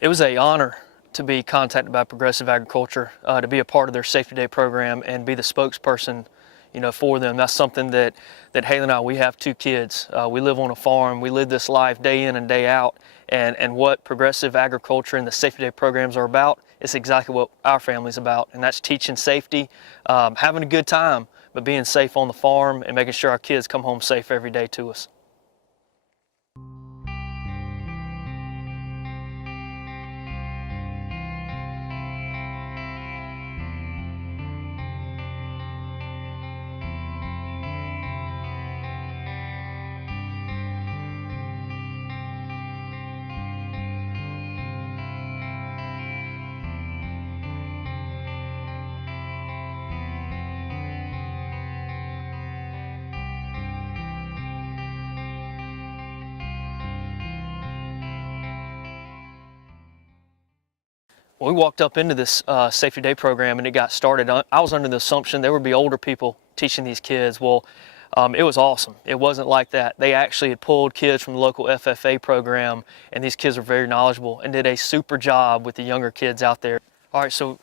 It was an honor to be contacted by Progressive Agriculture, to be a part of their Safety Day program and be the spokesperson, for them. That's something that Haley and I, we have 2 kids. We live on a farm. We live this life day in and day out. And what Progressive Agriculture and the Safety Day programs are about is exactly what our family's about. And that's teaching safety, having a good time, but being safe on the farm and making sure our kids come home safe every day to us. When we walked up into this Safety Day program and it got started, I was under the assumption there would be older people teaching these kids. Well, it was awesome. It wasn't like that. They actually had pulled kids from the local FFA program, and these kids were very knowledgeable and did a super job with the younger kids out there. All right, so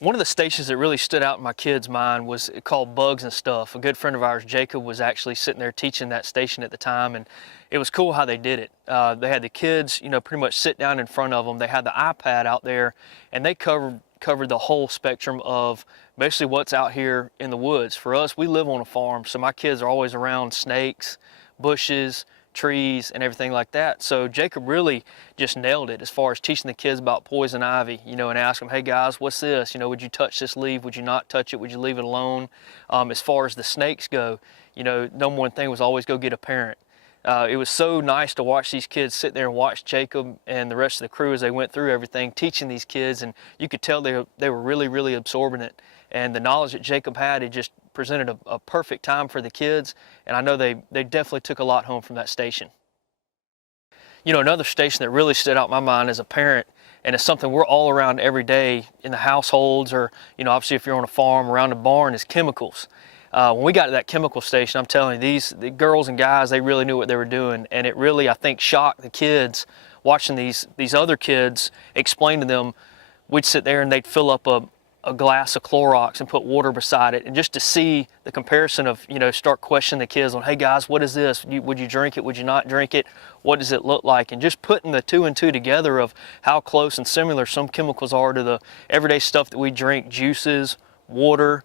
one of the stations that really stood out in my kids' mind was called Bugs and Stuff. A good friend of ours, Jacob, was actually sitting there teaching that station at the time, and it was cool how they did it. They had the kids, pretty much sit down in front of them. They had the iPad out there, and they covered the whole spectrum of basically what's out here in the woods. For us, we live on a farm, so my kids are always around snakes, bushes, trees, and everything like that. So Jacob really just nailed it as far as teaching the kids about poison ivy, and ask them, hey guys, what's this? Would you touch this leaf? Would you not touch it? Would you leave it alone? As far as the snakes go, number one thing was always go get a parent. It was so nice to watch these kids sit there and watch Jacob and the rest of the crew as they went through everything, teaching these kids, and you could tell they were really, really absorbing it. And the knowledge that Jacob had, it just presented a perfect time for the kids, and I know they definitely took a lot home from that station. Another station that really stood out in my mind as a parent, and it's something we're all around every day in the households, or obviously if you're on a farm around a barn, is chemicals. When we got to that chemical station, I'm telling you, the girls and guys, they really knew what they were doing, and it really, I think, shocked the kids watching these other kids explain to them. We'd sit there and they'd fill up a glass of Clorox and put water beside it, and just to see the comparison of, start questioning the kids on, hey guys, what is this? Would you drink it? Would you not drink it? What does it look like? And just putting the 2 and 2 together of how close and similar some chemicals are to the everyday stuff that we drink, juices, water,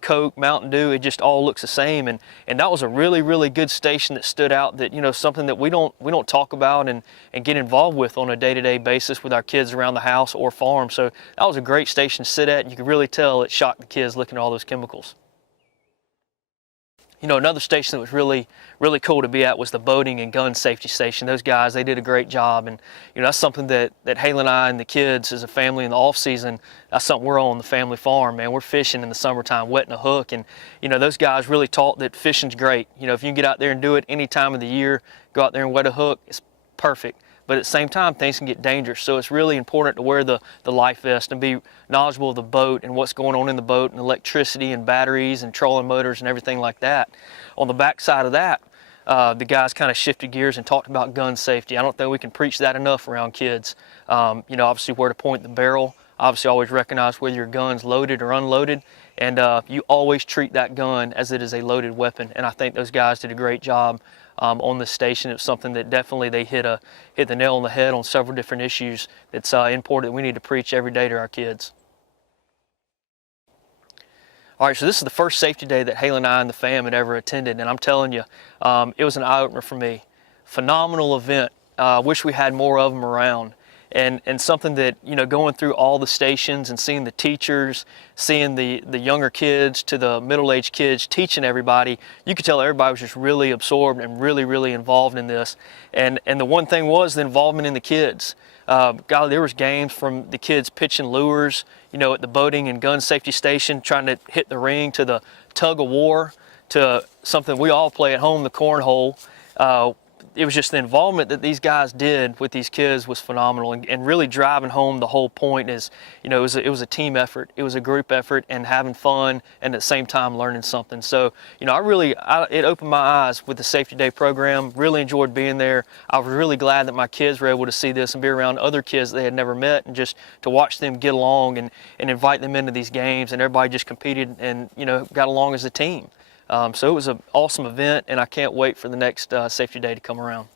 Coke, Mountain Dew, it just all looks the same. And that was a really, really good station that stood out, that, something that we don't talk about and get involved with on a day-to-day basis with our kids around the house or farm. So that was a great station to sit at, and you could really tell it shocked the kids looking at all those chemicals. Another station that was really, really cool to be at was the boating and gun safety station. Those guys, they did a great job, and that's something that Haley and I and the kids as a family in the off season, that's something we're on the family farm, man. We're fishing in the summertime, wetting a hook, and those guys really taught that fishing's great. If you can get out there and do it any time of the year, go out there and wet a hook, it's perfect. But at the same time, things can get dangerous. So it's really important to wear the life vest and be knowledgeable of the boat and what's going on in the boat, and electricity and batteries and trolling motors and everything like that. On the back side of that, the guys kind of shifted gears and talked about gun safety. I don't think we can preach that enough around kids. Obviously where to point the barrel. Obviously always recognize whether your gun's loaded or unloaded, and you always treat that gun as it is a loaded weapon. And I think those guys did a great job on this station. It's something that definitely they hit the nail on the head on several different issues that's important that we need to preach every day to our kids. All right, so this is the first Safety Day that Haley and I and the fam had ever attended, and I'm telling you, it was an eye-opener for me. Phenomenal event. Wish we had more of them around. And something that, going through all the stations and seeing the teachers, seeing the younger kids to the middle-aged kids teaching everybody, you could tell everybody was just really absorbed and really, really involved in this. And the one thing was the involvement in the kids. God, there was games from the kids pitching lures, at the boating and gun safety station, trying to hit the ring, to the tug of war, to something we all play at home, the cornhole. it was just the involvement that these guys did with these kids was phenomenal, and really driving home the whole point is, you know, it was a team effort, it was a group effort, and having fun, and at the same time learning something. So, you know, it opened my eyes with the Safety Day program. Really enjoyed being there. I was really glad that my kids were able to see this and be around other kids they had never met, and just to watch them get along and invite them into these games, and everybody just competed and, you know, got along as a team. So it was an awesome event, and I can't wait for the next Safety Day to come around.